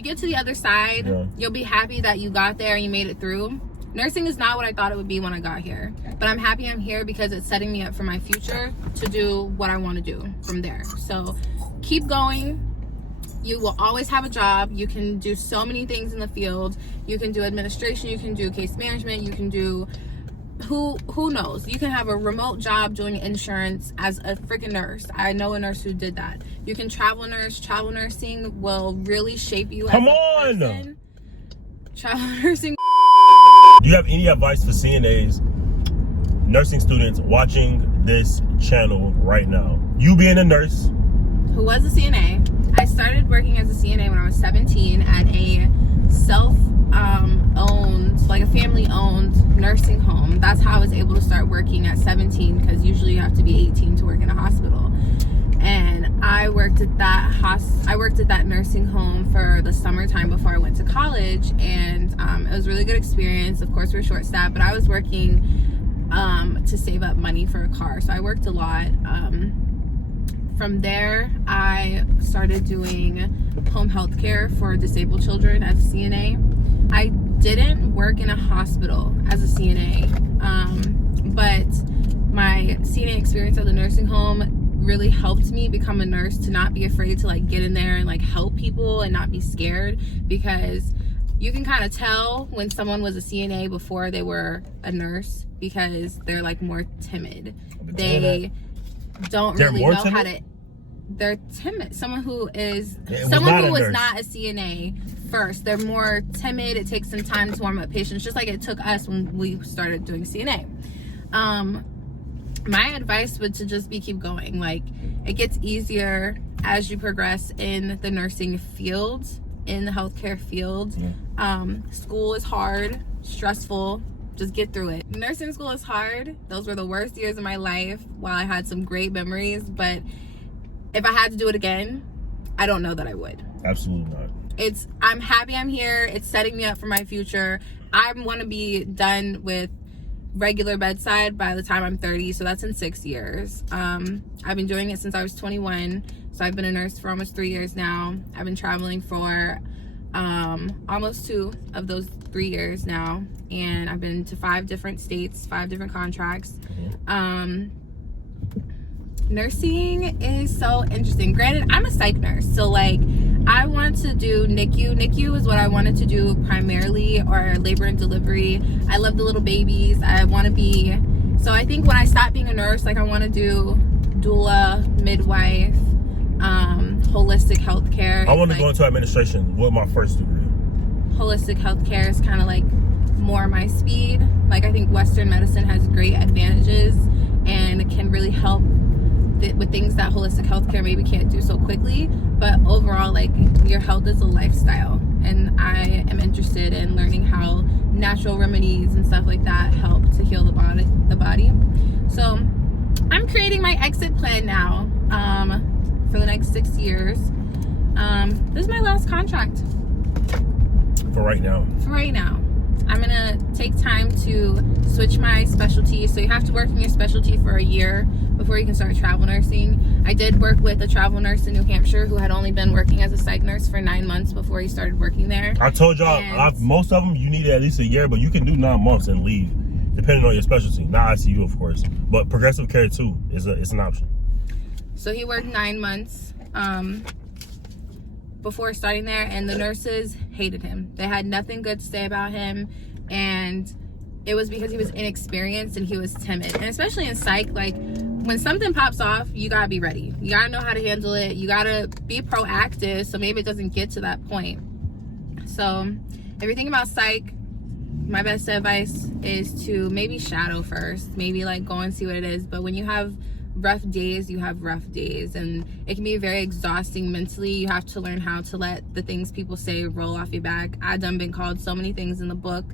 you get to the other side, you'll be happy that you got there and you made it through. Nursing is not what I thought it would be when I got here, but I'm happy I'm here because it's setting me up for my future to do what I want to do from there. So keep going. You will always have a job. You can do so many things in the field. You can do administration, you can do case management, you can do who knows. You can have a remote job doing insurance as a freaking nurse. I know a nurse who did that. You can travel nurse. Travel nursing will really shape you as a person. Travel nursing. Do you have any advice for CNAs, nursing students watching this channel right now? You being a nurse. Who was a CNA. I started working as a CNA when I was 17 at a self-owned, like a family-owned nursing home. That's how I was able to start working at 17, because usually you have to be 18 to work in a hospital. And I worked at that nursing home for the summertime before I went to college, and it was a really good experience. Of course, we were short-staffed, but I was working to save up money for a car, so I worked a lot. From there, I started doing home health care for disabled children as a CNA. I didn't work in a hospital as a CNA, but my CNA experience at the nursing home really helped me become a nurse, to not be afraid to like get in there and like help people and not be scared, because you can kind of tell when someone was a CNA before they were a nurse, because they're like more timid. They don't really know how to. They're timid. Someone who is not a CNA first, they're more timid. It takes some time to warm up patients, just like it took us when we started doing CNA. My advice would to just be keep going. Like, it gets easier as you progress in the nursing field, in the healthcare field. School is hard, stressful. Just get through it. Nursing school is hard. Those were the worst years of my life. While I had some great memories, but if I had to do it again, I don't know that I would. Absolutely not. I'm happy I'm here. It's setting me up for my future. I want to be done with regular bedside by the time I'm 30, so that's in 6 years. I've been doing it since I was 21, so I've been a nurse for almost 3 years now. I've been traveling for almost 2 of those 3 years now, and I've been to 5 different states, 5 different contracts. Nursing is so interesting. Granted, I'm a psych nurse, so like I want to do NICU. NICU is what I wanted to do primarily, or labor and delivery. I love the little babies. I want to be, so I think when I stop being a nurse, like I want to do doula, midwife, holistic healthcare. I want to go into administration with my first degree. Holistic healthcare is kind of like more my speed. Like, I think Western medicine has great advantages and can really help with things that holistic healthcare maybe can't do so quickly. But overall, like, your health is a lifestyle, and I am interested in learning how natural remedies and stuff like that help to heal the body. So I'm creating my exit plan now for the next 6 years. This is my last contract for right now. I'm gonna take time to switch my specialty. So you have to work in your specialty for a year before you can start travel nursing. I did work with a travel nurse in New Hampshire who had only been working as a psych nurse for 9 months before he started working there. I told y'all, most of them you need at least a year, but you can do 9 months and leave, depending on your specialty. Not ICU, of course, but progressive care too is an option. So he worked 9 months before starting there, and the nurses hated him. They had nothing good to say about him, and it was because he was inexperienced and he was timid. And especially in psych, like, when something pops off, you gotta be ready. You gotta know how to handle it. You gotta be proactive, so maybe it doesn't get to that point. So if you're thinking about psych, my best advice is to maybe shadow first, maybe like go and see what it is. But when you have rough days, you have rough days, and it can be very exhausting mentally. You have to learn how to let the things people say roll off your back. I've been called so many things in the book.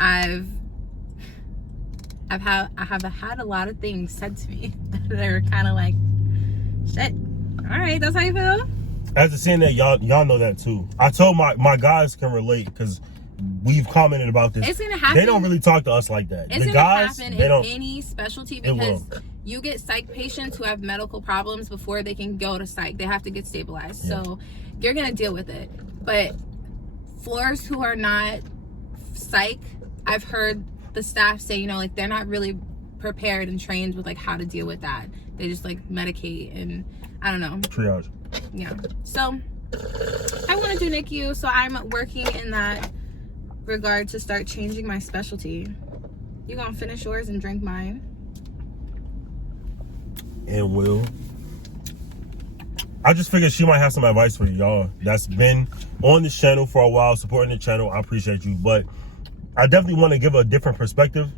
I have had a lot of things said to me that are kind of like, shit, all right, that's how you feel? As a CNA, y'all know that too. I told my guys can relate, because we've commented about this. It's gonna happen. They don't really talk to us like that. It's the gonna guys, happen in any specialty, because you get psych patients who have medical problems before they can go to psych. They have to get stabilized. Yeah. So you're gonna deal with it. But floors who are not psych, I've heard the staff say, you know, like they're not really prepared and trained with like how to deal with that. They just like medicate and I don't know. Triage. Yeah. So I want to do NICU, so I'm working in that regard to start changing my specialty. You gonna finish yours and drink mine? And will. I just figured she might have some advice for y'all that's been on this channel for a while, supporting the channel. I appreciate you, but I definitely want to give a different perspective.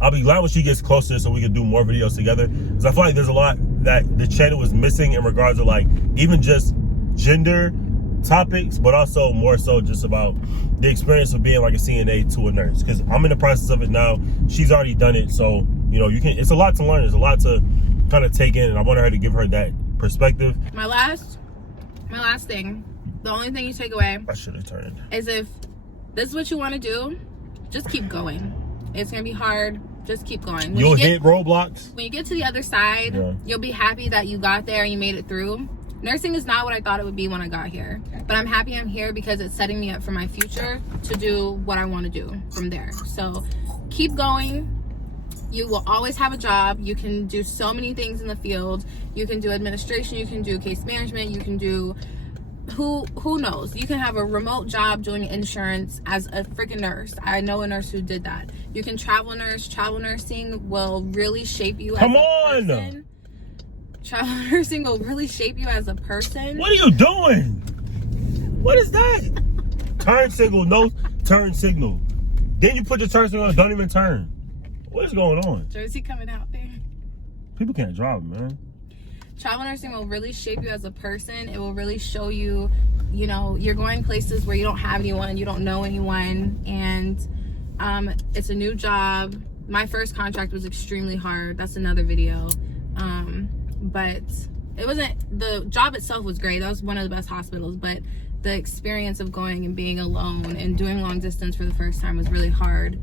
I'll be glad when she gets closer so we can do more videos together, because I feel like there's a lot that the channel is missing in regards to like even just gender topics, but also more so just about the experience of being like a CNA to a nurse, because I'm in the process of it now. She's already done it, so you know, you can, it's a lot to learn, there's a lot to kind of take in, and I wanted her to give her that perspective. My last thing, the only thing you take away, I should have turned, is if this is what you want to do, just keep going. It's gonna be hard, just keep going. You'll hit roadblocks. When you get to the other side, you'll be happy that you got there and you made it through. Nursing is not what I thought it would be when I got here, but I'm happy I'm here because it's setting me up for my future to do what I want to do from there. So keep going. You will always have a job. You can do so many things in the field. You can do administration, you can do case management, you can do who knows. You can have a remote job doing insurance as a freaking nurse. I know a nurse who did that. You can travel nurse. Travel nursing will really shape you as a person. Travel nursing will really shape you as a person. What are you doing? What is that? Turn signal, no turn signal. Then you put the turn signal on, don't even turn. What is going on? Jersey coming out there. People can't drive, man. Travel nursing will really shape you as a person. It will really show you, you know, you're going places where you don't have anyone, you don't know anyone, and it's a new job. My first contract was extremely hard. That's another video. But it wasn't, the job itself was great. That was one of the best hospitals, but the experience of going and being alone and doing long distance for the first time was really hard.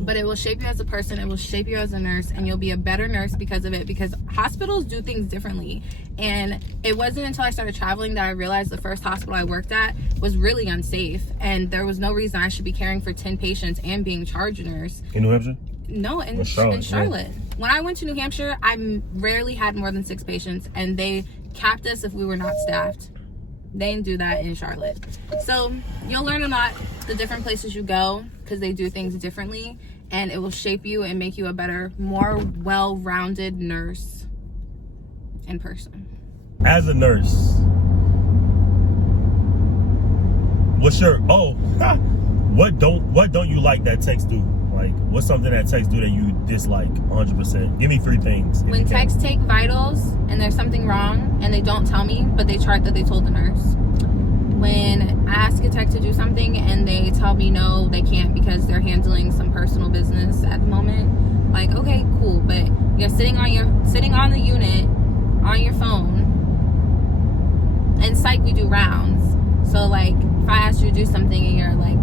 But it will shape you as a person, it will shape you as a nurse, and you'll be a better nurse because of it, because hospitals do things differently. And it wasn't until I started traveling that I realized the first hospital I worked at was really unsafe, and there was no reason I should be caring for 10 patients and being charge nurse. In New Hampshire? No, in Charlotte. Yeah. When I went to New Hampshire, I rarely had more than 6 patients, and they capped us if we were not staffed. They didn't do that in Charlotte. So you'll learn a lot the different places you go, because they do things differently, and it will shape you and make you a better, more well-rounded nurse in person. As a nurse, what's your what don't you like that techs do? Like, what's something that techs do that you dislike 100%? Give me 3 things. When techs take vitals and there's something wrong and they don't tell me, but they chart that they told the nurse. When I ask a tech to do something and they tell me no, they can't because they're handling some personal business at the moment. Like, okay, cool, but you're sitting on the unit on your phone. In psych, we do rounds. So like, if I ask you to do something and you're like,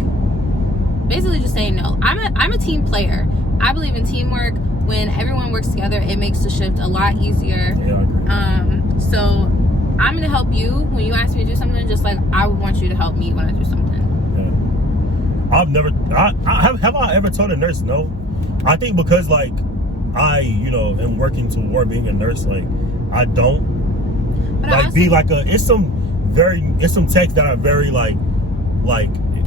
basically just saying no. I'm a team player. I believe in teamwork. When everyone works together, it makes the shift a lot easier. Yeah, I agree. So I'm gonna help you when you ask me to do something, just like I would want you to help me when I do something. Yeah. Have I ever told a nurse no? I think because like I, you know, am working toward being a nurse, like I don't but like be like it's some techs that are very like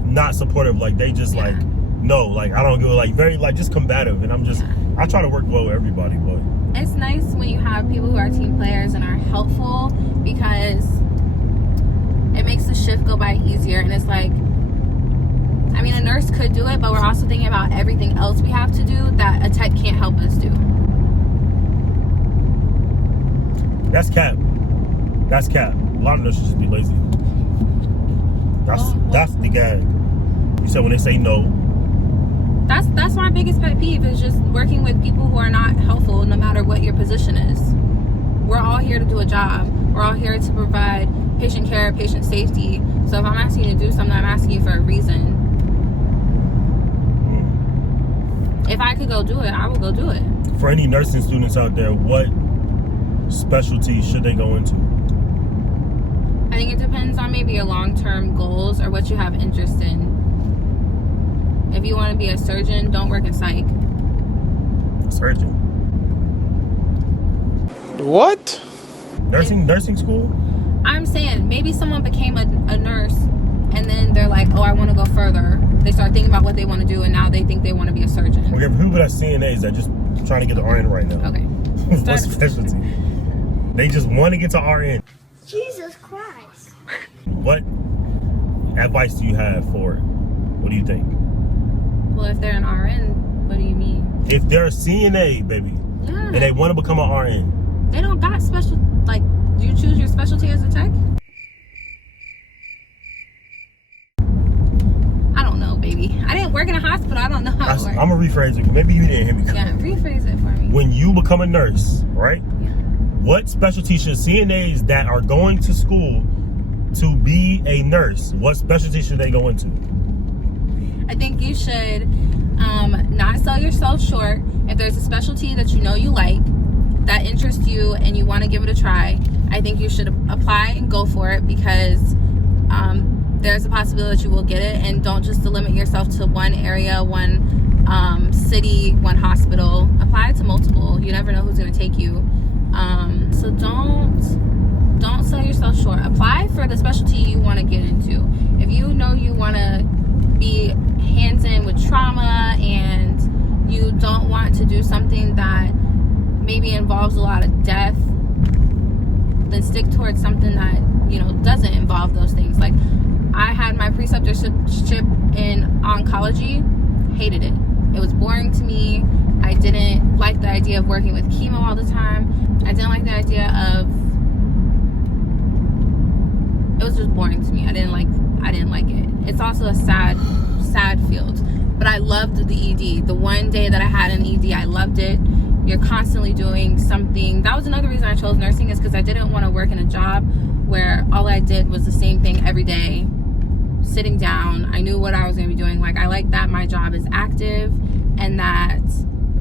not supportive, like they just like no, like I don't go like very like just combative, and I'm just I try to work well with everybody, but it's nice when you have people who are team players and are helpful, because it makes the shift go by easier. And it's like, I mean, a nurse could do it, but we're also thinking about everything else we have to do that a tech can't help us do. That's cap. A lot of nurses just be lazy. That's the gag. You said when they say no. That's my biggest pet peeve, is just working with people who are not helpful, no matter what your position is. We're all here to do a job. We're all here to provide patient care, patient safety. So if I'm asking you to do something, I'm asking you for a reason. If I could go do it, I will go do it. For any nursing students out there, what specialty should they go into? I think it depends on maybe your long-term goals or what you have interest in. If you want to be a surgeon, don't work in psych. Surgeon. What? Nursing school? I'm saying maybe someone became a nurse and then they're like, oh, I want to go further. They start thinking about what they want to do and now they think they want to be a surgeon. Okay, people that CNAs that just trying to get the RN right now. Okay. What specialty? They just want to get to RN. Jesus Christ. What advice do you have for it? What do you think? Well, if they're an RN, what do you mean? If they're a CNA, baby, Yeah. and they want to become an RN. They don't got special, like, do you choose your specialty as a tech? I don't know, baby. I didn't work in a hospital. I don't know how it works. I'm going to rephrase it. Maybe you didn't hear me. Yeah, rephrase it for me. When you become a nurse, right? Yeah. What specialty should CNAs that are going to school to be a nurse, what specialty should they go into? I think you should not sell yourself short. If there's a specialty that you know you like, that interests you, and you want to give it a try, I think you should apply and go for it, because there's a possibility that you will get it. And don't just limit yourself to one area, one city, one hospital. Apply to multiple. You never know who's going to take you. So don't sell yourself short. Apply for the specialty you want to get into. If you know you want to be hands-in with trauma and you don't want to do something that maybe involves a lot of death, then stick towards something that, you know, doesn't involve those things. Like, I had my preceptorship in oncology, hated it. It was boring to me. I didn't like the idea of working with chemo all the time. I didn't like the idea of, it was just boring to me. I didn't like it. It's also a sad field. But I loved the ED. The one day that I had an ED, I loved it. You're constantly doing something. That was another reason I chose nursing, is because I didn't want to work in a job where all I did was the same thing every day, sitting down. I knew what I was going to be doing. Like, I like that my job is active and that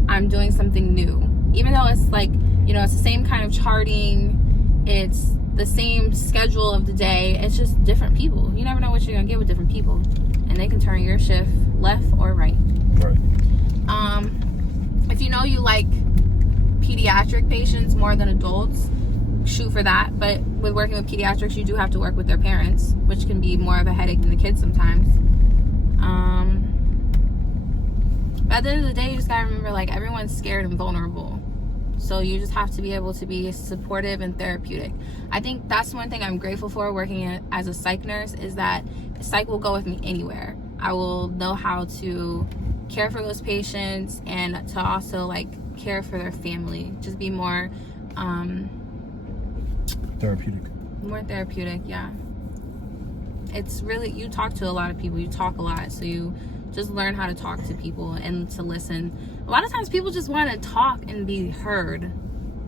I'm doing something new. Even though it's like, you know, it's the same kind of charting, it's the same schedule of the day, it's just different people. You never know what you're going to get with different people, and they can turn your shift left or right. Right. If you know you like pediatric patients more than adults, shoot for that. But with working with pediatrics, you do have to work with their parents, which can be more of a headache than the kids sometimes. But at the end of the day, you just gotta remember, like, everyone's scared and vulnerable. So you just have to be able to be supportive and therapeutic. I think that's one thing I'm grateful for working as a psych nurse, is that psych will go with me anywhere. I will know how to care for those patients and to also, like, care for their family. Just be more therapeutic, yeah. It's really, you talk to a lot of people, you talk a lot, so you just learn how to talk to people and to listen. A lot of times people just want to talk and be heard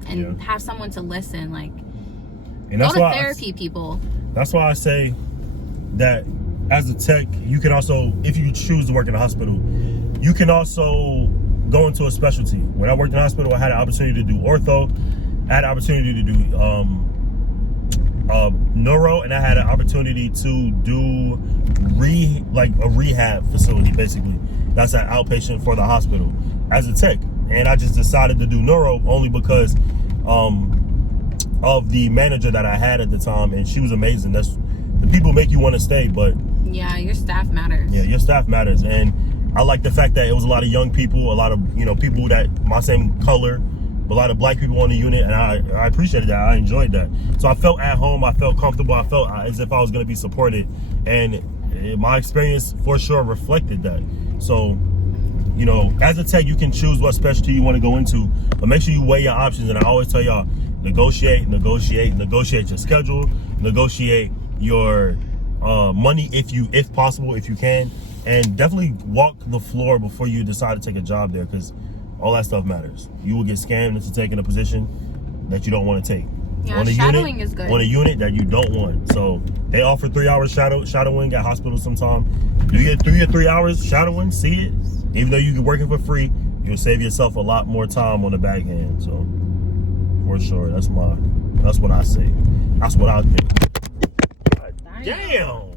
and have someone to listen. Like, and go to therapy, people. That's why I say that as a tech, you can also, if you choose to work in a hospital, you can also go into a specialty. When I worked in a hospital, I had an opportunity to do ortho, I had an opportunity to do neuro, and I had an opportunity to do a rehab facility, basically. That's an outpatient for the hospital as a tech. And I just decided to do neuro only because of the manager that I had at the time, and she was amazing. That's, the people make you want to stay, but yeah, your staff matters. Yeah, your staff matters. And I like the fact that it was a lot of young people, a lot of, you know, people that my same color, a lot of black people on the unit, and I appreciated that. I enjoyed that. So I felt at home, I felt comfortable, I felt as if I was going to be supported, and my experience for sure reflected that. So, you know, as a tech, you can choose what specialty you want to go into, but make sure you weigh your options. And I always tell y'all, negotiate your schedule, negotiate your money if possible, if you can, and definitely walk the floor before you decide to take a job there, because all that stuff matters. You will get scammed into taking a position that you don't want to take. Yeah, shadowing is good. On a unit that you don't want. So they offer 3 hours shadowing at hospitals sometimes. Do your 3 hours shadowing, see it. Even though you're working for free, you'll save yourself a lot more time on the back end. So for sure, that's what I say. That's what I think. you. Damn.